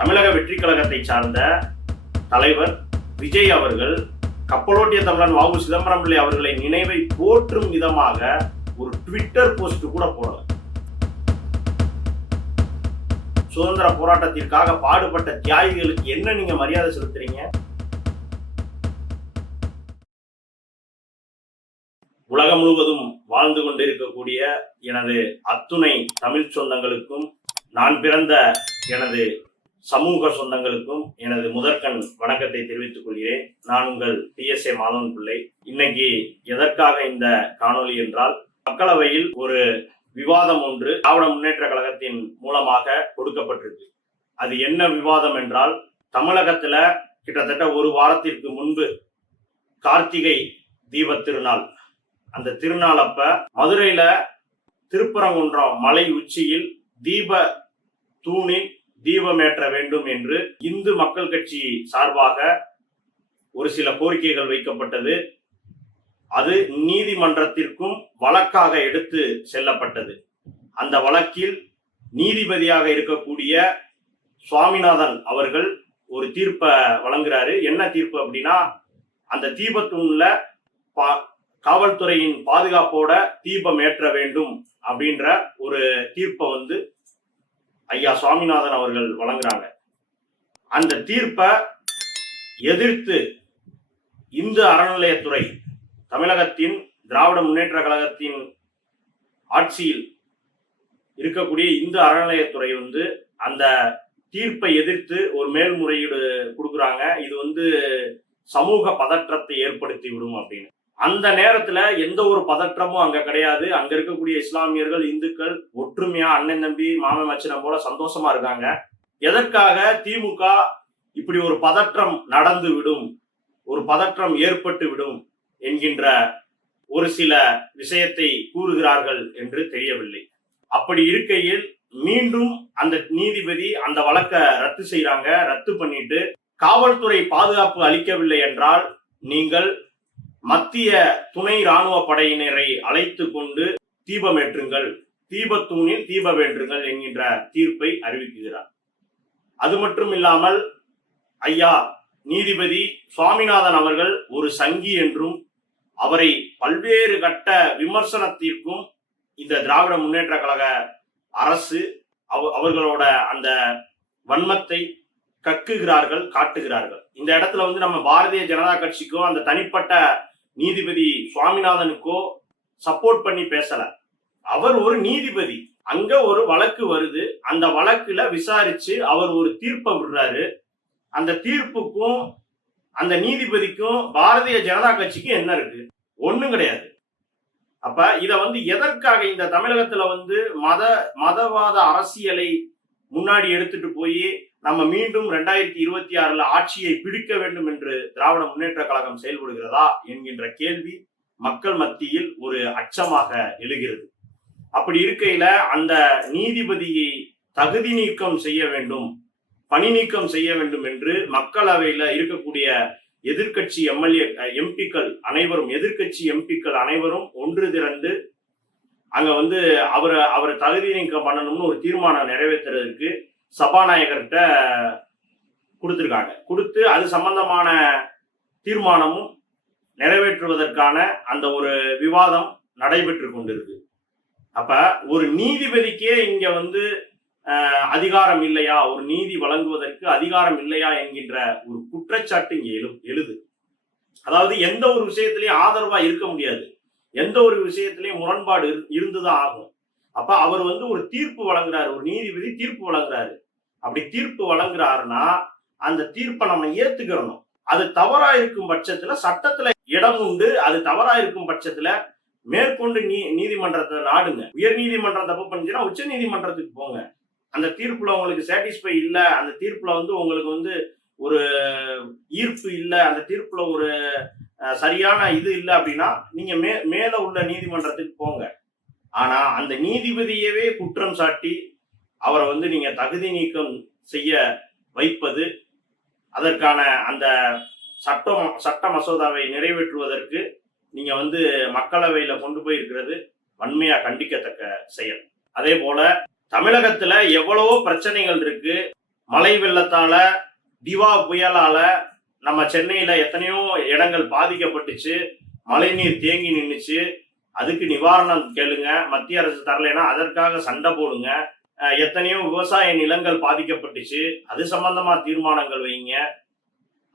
தமிழக வெற்றி கழகத்தை சார்ந்த தலைவர் விஜய் அவர்கள் கப்பலோட்டிய தமிழன் வாவு சிதம்பரம் பிள்ளை அவர்களை நினைவை போற்றும் விதமாக ஒரு ட்விட்டர் போஸ்ட் கூட போடல. சுதந்திர போராட்டத்திற்காக பாடுபட்ட தியாகிகளுக்கு என்ன நீங்க மரியாதை செலுத்துறீங்க? உலகம் முழுவதும் வாழ்ந்து கொண்டிருக்கக்கூடிய எனது அத்துணை தமிழ் சொந்தங்களுக்கும் நான் பிறந்த எனது சமூக சொந்தங்களுக்கும் எனது முதற்கண் வணக்கத்தை தெரிவித்துக் கொள்கிறேன். நான் உங்கள் பிஎஸ்ஏ மாதவன் பிள்ளை இன்னைக்கு எதற்காக இந்த காணொளி என்றால் மக்களவையில் ஒரு விவாதம் ஒன்று திராவிட முன்னேற்ற கழகத்தின் மூலமாக கொடுக்கப்பட்டிருக்கு. அது என்ன விவாதம் என்றால் தமிழகத்துல கிட்டத்தட்ட ஒரு வாரத்திற்கு முன்பு கார்த்திகை தீப திருநாள். அந்த திருநாள் அப்ப மதுரையில திருப்பரங்குன்றம் மலை உச்சியில் தீப தூணில் தீபமேற்ற வேண்டும் என்று இந்து மக்கள் கட்சி சார்பாக ஒரு சில கோரிக்கைகள் வைக்கப்பட்டது. அது நீதிமன்றத்திற்கும் வழக்காக எடுத்து செல்லப்பட்டது. அந்த வழக்கில் நீதிபதியாக இருக்கக்கூடிய சுவாமிநாதன் அவர்கள் ஒரு தீர்ப்பை வழங்குறாரு. என்ன தீர்ப்பு அப்படின்னா அந்த தீபத்தூண்ல பா காவல்துறையின் பாதுகாப்போட தீபம் ஏற்ற வேண்டும் அப்படின்ற ஒரு தீர்ப்பை வந்து ஐயா சுவாமிநாதன் அவர்கள் வழங்குறாங்க. அந்த தீர்ப்பை எதிர்த்து இந்து அறநிலையத்துறை தமிழகத்தின் திராவிட முன்னேற்ற கழகத்தின் ஆட்சியில் இருக்கக்கூடிய இந்து அறநிலையத்துறை வந்து அந்த தீர்ப்பை எதிர்த்து ஒரு மேல்முறையீடு கொடுக்குறாங்க. இது வந்து சமூக பதற்றத்தை ஏற்படுத்தி விடும் அப்படின்னு. அந்த நேரத்துல எந்த ஒரு பதற்றமும் அங்க கிடையாது. அங்க இருக்கக்கூடிய இஸ்லாமியர்கள் இந்துக்கள் ஒற்றுமையா அண்ணன் தம்பி மாமன் மச்சினம் போல சந்தோஷமா இருக்காங்க. எதற்காக திமுக இப்படி ஒரு பதற்றம் நடந்து விடும் ஒரு பதற்றம் ஏற்பட்டு விடும் என்கின்ற ஒரு சில விஷயத்தை கூறுகிறார்கள் என்று தெரியவில்லை. அப்படி இருக்கையில் மீண்டும் அந்த நீதிபதி அந்த வழக்கை ரத்து செய்யறாங்க ரத்து பண்ணிட்டு காவல்துறை பாதுகாப்பு அளிக்கவில்லை என்றால் நீங்கள் மத்திய துணை ராணுவ படையினரை அழைத்து கொண்டு தீபமேற்றுங்கள் தீபத்தூணில் வேண்டுங்கள் என்கின்ற தீர்ப்பை அறிவிக்கிறார். அது மட்டும் இல்லாமல் ஐயா நீதிபதி சுவாமிநாதன் அவர்கள் ஒரு சங்கி என்றும் அவரை பல்வேறு கட்ட விமர்சனத்திற்கும் இந்த திராவிட முன்னேற்ற கழக அரசு அவர்களோட அந்த வன்மத்தை கக்குகிறார்கள் காட்டுகிறார்கள். இந்த இடத்துல வந்து நம்ம பாரதிய ஜனதா கட்சிக்கும் அந்த தனிப்பட்ட நீதிபதி சுவாமிநாதனுக்கோ சப்போர்ட் பண்ணி பேசல. அவர் ஒரு நீதிபதி. அங்க ஒரு வழக்கு வருது. அந்த வழக்குல விசாரிச்சு அவர் ஒரு தீர்ப்பை விடுறாரு. அந்த தீர்ப்புக்கும் அந்த நீதிபதிக்கும் பாரதிய ஜனதா கட்சிக்கும் என்ன இருக்கு? ஒண்ணும் கிடையாது. அப்ப இத வந்து எதற்காக இந்த தமிழகத்துல வந்து மத மதவாத அரசியலை முன்னாடி எடுத்துட்டு போய் நம்ம மீண்டும் ரெண்டாயிரத்தி இருபத்தி ஆறுல ஆட்சியை பிடிக்க வேண்டும் என்று திராவிட முன்னேற்ற கழகம் செயல்படுகிறதா என்கின்ற கேள்வி மக்கள் மத்தியில் ஒரு அச்சமாக எழுகிறது. அப்படி இருக்கையில அந்த நீதிபதியை தகுதி நீக்கம் செய்ய வேண்டும் பணி நீக்கம் செய்ய வேண்டும் என்று மக்களவையில இருக்கக்கூடிய எதிர்க்கட்சி எம்எல்ஏ எம்பிக்கள் அனைவரும் எதிர்க்கட்சி எம்பிக்கள் அனைவரும் ஒன்று திரண்டு அங்க வந்து அவரை அவரை தகுதி நீக்கம் பண்ணணும்னு ஒரு தீர்மானம் நிறைவேற்றுறதுக்கு சபாநாயகர்கிட்ட கொடுத்துருக்காங்க. கொடுத்து அது சம்பந்தமான தீர்மானமும் நிறைவேற்றுவதற்கான அந்த ஒரு விவாதம் நடைபெற்று கொண்டிருக்கு. அப்ப ஒரு நீதிபதிக்கே இங்க வந்து அதிகாரம் இல்லையா? ஒரு நீதி வழங்குவதற்கு அதிகாரம் இல்லையா என்கின்ற ஒரு குற்றச்சாட்டு இங்க எழு எழுது. அதாவது எந்த ஒரு விஷயத்திலையும் ஆதரவா இருக்க முடியாது. எந்த ஒரு விஷயத்திலையும் முரண்பாடு இரு- இருந்துதான் ஆகும். அப்ப அவர் வந்து ஒரு தீர்ப்பு வழங்குறாரு. ஒரு நீதிபதி தீர்ப்பு வழங்குறாரு. அப்படி தீர்ப்பு வழங்குறாருன்னா அந்த தீர்ப்பை நம்ம ஏத்துக்கிறணும். அது தவறா இருக்கும் பட்சத்துல சட்டத்துல இடம் உண்டு. அது தவறா இருக்கும் பட்சத்துல மேற்கொண்டு நீ நீதிமன்றத்தை நாடுங்க. உயர் நீதிமன்றம் தப்பு பண்ணிச்சுன்னா உச்ச நீதிமன்றத்துக்கு போங்க. அந்த தீர்ப்புல உங்களுக்கு சாட்டிஸ்ஃபை இல்ல அந்த தீர்ப்புல வந்து உங்களுக்கு வந்து ஒரு ஈர்ப்பு இல்ல அந்த தீர்ப்புல ஒரு சரியான இது இல்லை அப்படின்னா நீங்க மே மேல உள்ள நீதிமன்றத்துக்கு போங்க. ஆனா அந்த நீதிபதியவே குற்றம் சாட்டி அவரை வந்து நீங்க தகுதி நீக்கம் செய்ய வைப்பது அதற்கான அந்த சட்டம் சட்ட மசோதாவை நிறைவேற்றுவதற்கு நீங்க வந்து மக்களவையில கொண்டு போயிருக்கிறது வன்மையா கண்டிக்கத்தக்க செயல். அதே போல தமிழகத்துல எவ்வளவோ பிரச்சனைகள் இருக்கு. மழை வெள்ளத்தால திவா புயலால நம்ம சென்னையில எத்தனையோ இடங்கள் பாதிக்கப்பட்டுச்சு. மழைநீர் தேங்கி நின்றுச்சு அதுக்கு நிவாரணம் கேளுங்க. மத்திய அரசு தரலைன்னா அதற்காக சண்டை போடுங்க. எத்தனையோ விவசாய நிலங்கள் பாதிக்கப்பட்டுச்சு. அது சம்பந்தமா தீர்மானங்கள் வைங்க.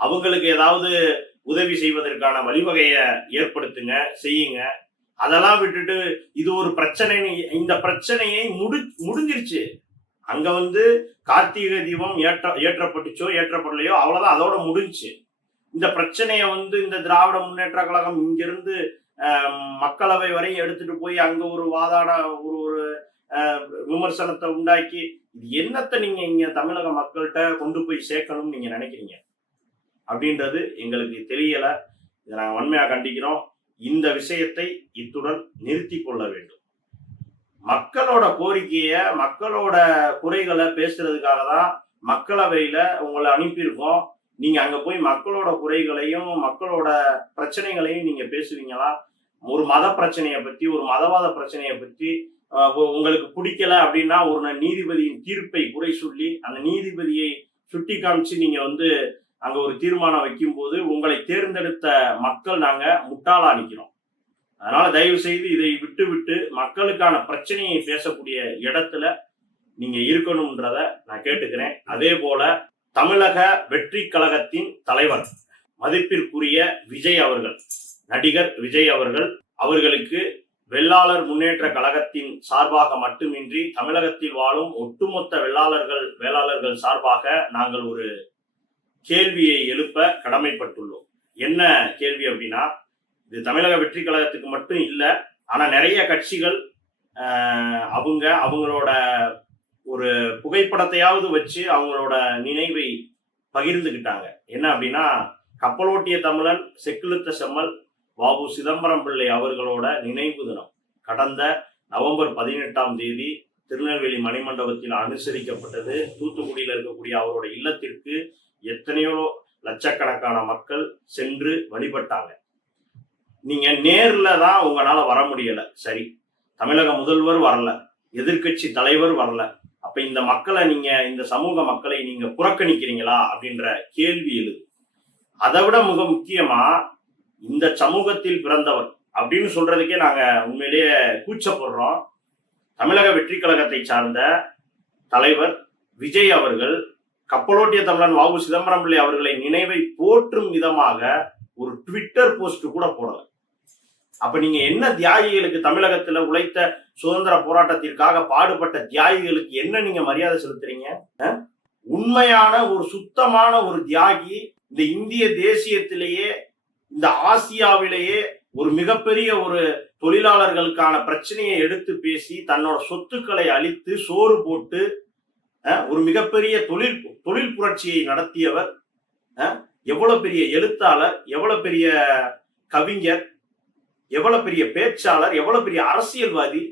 அவங்களுக்கு ஏதாவது உதவி செய்வதற்கான வழிவகையை ஏற்படுத்துங்க செய்யுங்க. அதெல்லாம் விட்டுட்டு இது ஒரு பிரச்சனை இந்த பிரச்சனையை முடி முடிஞ்சிருச்சு. அங்க வந்து கார்த்திகை தீபம் ஏற்ற ஏற்றப்பட்டுச்சோ ஏற்றப்படலையோ அவ்வளவுதான். அதோட முடிஞ்சுச்சு. இந்த பிரச்சனையை வந்து இந்த திராவிட முன்னேற்ற கழகம் இங்கிருந்து மக்களவை வரையும் எடுத்துட்டு போய் அங்க ஒரு வாதாட ஒரு ஒரு விமர்சனத்தை உண்டாக்கி இது என்னத்தை நீங்க இங்க தமிழக மக்கள்கிட்ட கொண்டு போய் சேர்க்கணும்னு நீங்க நினைக்கிறீங்க? அப்படின்றது எங்களுக்கு தெரியல. இதை நாங்கள் வன்மையாக கண்டிக்கிறோம். இந்த விஷயத்தை இத்துடன் நிறுத்தி கொள்ள வேண்டும். மக்களோட கோரிக்கையை மக்களோட குறைகளை பேசுறதுக்காக தான் மக்களவையில உங்களை அனுப்பியிருக்கோம். நீங்க அங்க போய் மக்களோட குறைகளையும் மக்களோட பிரச்சனைகளையும் நீங்க பேசுவீங்களா? ஒரு மத பிரச்சனையை பத்தி ஒரு மதவாத பிரச்சனையை பத்தி உங்களுக்கு பிடிக்கல அப்படின்னா ஒரு நீதிபதியின் தீர்ப்பை குறை சொல்லி அந்த நீதிபதியை சுட்டி காமிச்சு நீங்க வந்து அங்க ஒரு தீர்மானம் வைக்கும்போது உங்களை தேர்ந்தெடுத்த மக்கள் நாங்க முட்டாளா நிக்கிறோம். அதனால தயவு செய்து இதை விட்டு விட்டு மக்களுக்கான பிரச்சனையை பேசக்கூடிய இடத்துல நீங்க இருக்கணும்ன்றத நான் கேட்டுக்கிறேன். அதே போல தமிழக வெற்றி கழகத்தின் தலைவர் மதிப்பிற்குரிய விஜய் அவர்கள் நடிகர் விஜய் அவர்கள் அவர்களுக்கு வெள்ளாளர் முன்னேற்ற கழகத்தின் சார்பாக மட்டுமின்றி தமிழகத்தில் வாழும் ஒட்டுமொத்த வெள்ளாளர்கள் வேளாளர்கள் சார்பாக நாங்கள் ஒரு கேள்வியை எழுப்ப கடமைப்பட்டுள்ளோம். என்ன கேள்வி அப்படின்னா இது தமிழக வெற்றி கழகத்துக்கு மட்டும் இல்லை ஆனால் நிறைய கட்சிகள் அவங்க அவங்களோட ஒரு புகைப்படத்தையாவது வச்சு அவங்களோட நினைவை பகிர்ந்துக்கிட்டாங்க என்ன அப்படின்னா கப்பலோட்டிய தமிழன் செக்கிழுத்த செம்மல் வாபு சிதம்பரம் பிள்ளை அவர்களோட நினைவு தினம். கடந்த நவம்பர் பதினெட்டாம் தேதி திருநெல்வேலி மணிமண்டபத்தில் அனுசரிக்கப்பட்டது. தூத்துக்குடியில் இருக்கக்கூடிய அவரோட இல்லத்திற்கு எத்தனையோ லட்சக்கணக்கான மக்கள் சென்று வழிபட்டாங்க. நீங்க நேர்ல தான் உங்களால வர முடியல. சரி தமிழக முதல்வர் வரல எதிர்க்கட்சி தலைவர் வரல. அப்ப இந்த மக்களை நீங்க இந்த சமூக மக்களை நீங்க புறக்கணிக்கிறீங்களா அப்படின்ற கேள்வி எழுது. அதை விட மிக முக்கியமா இந்த சமூகத்தில் பிறந்தவர் அப்படின்னு சொல்றதுக்கே நாங்க உண்மையிலேயே கூச்சப்படுறோம். தமிழக வெற்றி கழகத்தை சார்ந்த தலைவர் விஜய் அவர்கள் கப்பலோட்டிய தமிழன் வாவு சிதம்பரம் பிள்ளை அவர்களை நினைவை போற்றும் விதமாக ஒரு ட்விட்டர் போஸ்ட் கூட போடல. அப்ப நீங்க என்ன தியாகிகளுக்கு தமிழகத்துல உழைத்த சுதந்திர போராட்டத்திற்காக பாடுபட்ட தியாகிகளுக்கு என்ன நீங்க மரியாதை செலுத்துறீங்க? உண்மையான ஒரு சுத்தமான ஒரு தியாகி இந்த இந்திய தேசியத்திலேயே இந்த ஆசியாவிலேயே ஒரு மிகப்பெரிய ஒரு தொழிலாளர்களுக்கான பிரச்சனையை எடுத்து பேசி தன்னோட சொத்துக்களை அழித்து சோறு போட்டு ஒரு மிகப்பெரிய தொழில் தொழில் புரட்சியை நடத்தியவர் எவ்வளவு பெரிய எழுத்தாளர் எவ்வளவு பெரிய கவிஞர் எவ்வளவு பெரிய பேச்சாளர் எவ்வளவு பெரிய அரசியல்வாதி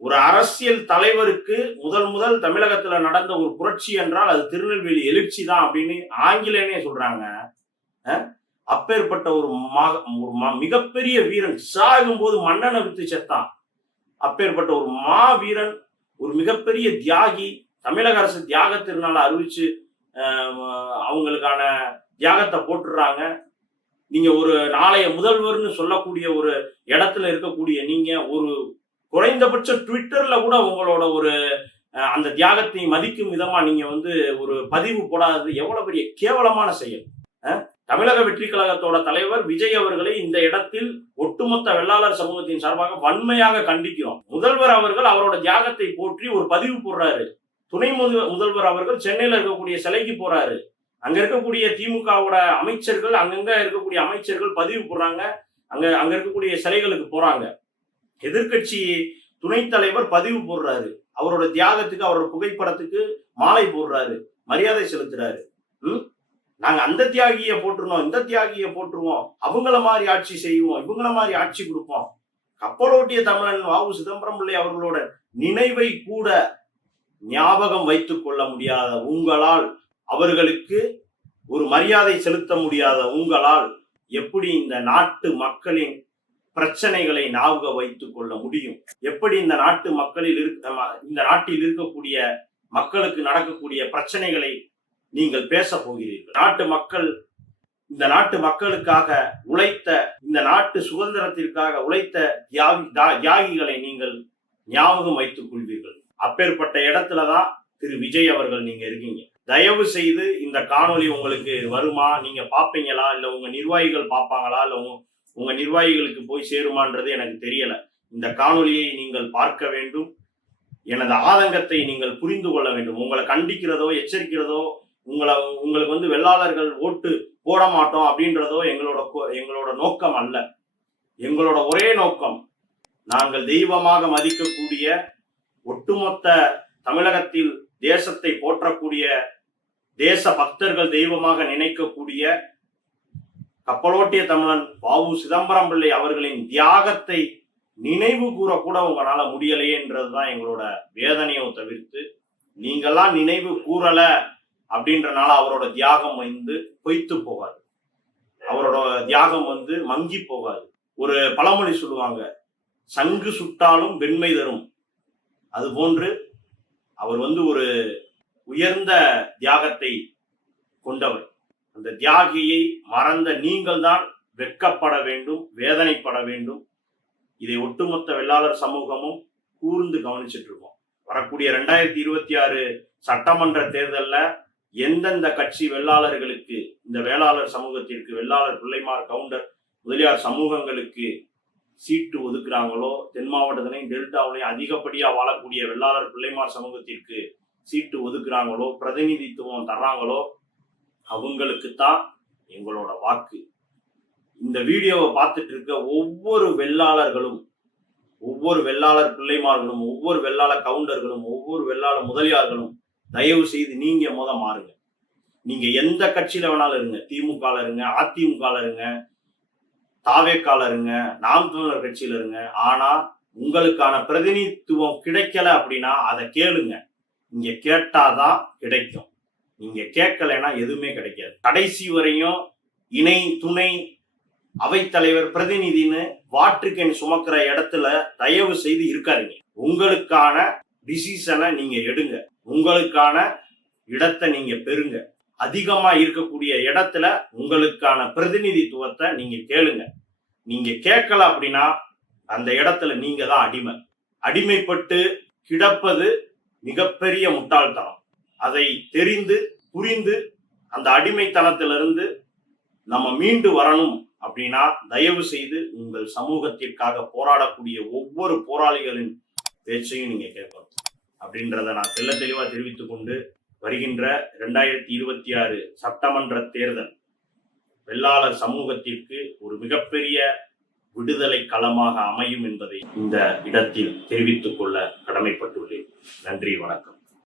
ஒரு அரசியல் தலைவருக்கு முதல் முதல் தமிழகத்துல நடந்த ஒரு புரட்சி என்றால் அது திருநெல்வேலி எழுச்சி தான் அப்படின்னு ஆங்கிலேயனே சொல்றாங்க. அப்பேற்பட்ட ஒரு மக- ஒரு மிகப்பெரிய வீரன் சாகும்போது மன்னனை வித்து செத்தான். அப்பேற்பட்ட ஒரு மா வீரன் ஒரு மிகப்பெரிய தியாகி தமிழக அரசு தியாக திருநாளை அறிவிச்சு அவங்களுக்கான தியாகத்தை போட்டுடுறாங்க. நீங்க ஒரு நாளைய முதல்வர்னு சொல்லக்கூடிய ஒரு இடத்துல இருக்கக்கூடிய நீங்க ஒரு குறைந்தபட்ச ட்விட்டர்ல கூட உங்களோட ஒரு அந்த தியாகத்தை மதிக்கும் விதமா நீங்க வந்து ஒரு பதிவு போடாதது எவ்வளவு பெரிய கேவலமான செயல். அஹ்? தமிழக வெற்றி கழகத்தோட தலைவர் விஜய் அவர்களை இந்த இடத்தில் ஒட்டுமொத்த வெள்ளாளர் சமூகத்தின் சார்பாக வன்மையாக கண்டிக்கிறோம். முதல்வர் அவர்கள் அவரோட தியாகத்தை போற்றி ஒரு பதிவு போடுறாரு. துணை முதல்வர் அவர்கள் சென்னையில இருக்கக்கூடிய சிலைக்கு போறாரு. அங்க இருக்கக்கூடிய திமுகவோட அமைச்சர்கள் அங்கங்க இருக்கக்கூடிய அமைச்சர்கள் பதிவு போடுறாங்க. அங்க அங்க இருக்கக்கூடிய சிலைகளுக்கு போறாங்க. எதிர்க்கட்சி துணைத் தலைவர் பதிவு போடுறாரு. அவரோட தியாகத்துக்கு அவரோட புகைப்படத்துக்கு மாலை போடுறாரு. மரியாதை செலுத்துறாரு. உம் நாங்க அந்த தியாகியை போட்டுருவோம் இந்த தியாகியை போட்டுருவோம் அவங்கள மாதிரி ஆட்சி செய்வோம் இவங்கள மாதிரி ஆட்சி கொடுப்போம். கப்பலோட்டிய தமிழன் வாவு சிதம்பரம் பிள்ளை அவர்களோட நினைவை கூட ஞாபகம் வைத்துக் கொள்ள முடியாத உங்களால் அவர்களுக்கு ஒரு மரியாதை செலுத்த முடியாத உங்களால் எப்படி இந்த நாட்டு மக்களின் பிரச்சனைகளை ஞாபக வைத்துக் கொள்ள முடியும்? எப்படி இந்த நாட்டு மக்களில் இருக்க இந்த நாட்டில் இருக்கக்கூடிய மக்களுக்கு நடக்கக்கூடிய பிரச்சனைகளை நீங்கள் பேச போகிறீர்கள் நாட்டு மக்கள் இந்த நாட்டு மக்களுக்காக உழைத்த இந்த நாட்டு சுதந்திரத்திற்காக உழைத்த தியாகி தா- தியாகிகளை நீங்கள் ஞாபகம் வைத்துக் கொள்வீர்கள். அப்பேற்பட்ட இடத்துலதான் திரு விஜய் அவர்கள் நீங்க இருக்கீங்க. தயவு செய்து இந்த காணொலி உங்களுக்கு வருமா? நீங்க பாப்பீங்களா இல்ல உங்க நிர்வாகிகள் பார்ப்பாங்களா? இல்ல உங்க நிர்வாகிகளுக்கு போய் சேருமான்றது எனக்கு தெரியல. இந்த காணொலியை நீங்கள் பார்க்க வேண்டும். எனது ஆதங்கத்தை நீங்கள் புரிந்து கொள்ள வேண்டும். உங்களை கண்டிக்கிறதோ எச்சரிக்கிறதோ உங்களை உங்களுக்கு வந்து வெள்ளாளர்கள் ஓட்டு போட மாட்டோம் அப்படின்றதோ எங்களோட கோ- எங்களோட நோக்கம் அல்ல. எங்களோட ஒரே நோக்கம் நாங்கள் தெய்வமாக மதிக்கக்கூடிய ஒட்டுமொத்த தமிழகத்தில் தேசத்தை போற்றக்கூடிய தேச பக்தர்கள் தெய்வமாக நினைக்கக்கூடிய கப்பலோட்டிய தமிழன் பாவு சிதம்பரம் பிள்ளை அவர்களின் தியாகத்தை நினைவு கூற கூட உங்களால முடியலையேன்றதுதான் எங்களோட வேதனையை தவிர்த்து நீங்கெல்லாம் நினைவு கூறலை அப்படின்றனால அவரோட தியாகம் வந்து பொய்த்து போகாது. அவரோட தியாகம் வந்து மங்கி போகாது. ஒரு பழமொழி சொல்லுவாங்க சங்கு சுட்டாலும் வெண்மை தரும். அது போன்று அவர் வந்து ஒரு உயர்ந்த தியாகத்தை கொண்டவர். அந்த தியாகியை மறந்த நீங்கள் தான் வெட்கப்பட வேண்டும் வேதனைப்பட வேண்டும். இதை ஒட்டுமொத்த வெள்ளாளர் சமூகமும் கூர்ந்து கவனிச்சிட்டு இருக்கோம். வரக்கூடிய ரெண்டாயிரத்தி இருபத்தி ஆறு சட்டமன்ற தேர்தலில் எந்தெந்த கட்சி வெள்ளாளர்களுக்கு இந்த வேளாளர் சமூகத்திற்கு வெள்ளாளர் பிள்ளைமார் கவுண்டர் முதலியார் சமூகங்களுக்கு சீட்டு ஒதுக்குறாங்களோ தென் மாவட்டத்திலையும் டெல்டாவிலையும் அதிகப்படியாக வாழக்கூடிய வெள்ளாளர் பிள்ளைமார் சமூகத்திற்கு சீட்டு ஒதுக்குறாங்களோ பிரதிநிதித்துவம் தர்றாங்களோ அவங்களுக்கு தான் எங்களோட வாக்கு. இந்த வீடியோவை பார்த்துட்டு இருக்க ஒவ்வொரு வெள்ளாளர்களும் ஒவ்வொரு வெள்ளாளர் பிள்ளைமார்களும் ஒவ்வொரு வெள்ளாள கவுண்டர்களும் ஒவ்வொரு வெள்ளாள முதலியார்களும் தயவு செய்து நீங்க முத மாறுங்க. நீங்க எந்த கட்சியில வேணாலும் இருங்க. திமுக இருங்க அதிமுக இருங்க தாவேக்கால இருங்க நாம் தமிழர் கட்சியில இருங்க. ஆனா உங்களுக்கான பிரதிநிதித்துவம் கிடைக்கல அப்படின்னா அதை கேளுங்க. இங்க கேட்டாதான் கிடைக்கும். நீங்க கேட்கலைன்னா எதுவுமே கிடைக்காது. கடைசி வரையும் இணை துணை அவைத்தலைவர் பிரதிநிதின்னு வாட்டுக்கென் சுமக்கிற இடத்துல தயவு செய்து இருக்காதீங்க. உங்களுக்கான டிசிஷனை நீங்க எடுங்க. உங்களுக்கான இடத்தை நீங்க பெறுங்க. அதிகமா இருக்கக்கூடிய இடத்துல உங்களுக்கான பிரதிநிதித்துவத்தை நீங்க கேளுங்க. நீங்க கேட்கல அப்படின்னா அந்த இடத்துல நீங்க தான் அடிமை. அடிமைப்பட்டு கிடப்பது மிகப்பெரிய முட்டாள்தனம். அதை தெரிந்து புரிந்து அந்த அடிமைத்தனத்திலிருந்து நம்ம மீண்டு வரணும் அப்படின்னா தயவு செய்து உங்கள் சமூகத்திற்காக போராடக்கூடிய ஒவ்வொரு போராளிகளின் பேச்சையும் நீங்க கேட்கணும். அப்படின்றத நான் செல்ல தெளிவா தெரிவித்துக் கொண்டு வருகின்ற இரண்டாயிரத்தி இருபத்தி ஆறு சட்டமன்ற தேர்தல் வெள்ளாளர் சமூகத்திற்கு ஒரு மிகப்பெரிய விடுதலை களமாக அமையும் என்பதை இந்த இடத்தில் தெரிவித்துக் கொள்ள கடமைப்பட்டுள்ளேன். நன்றி வணக்கம்.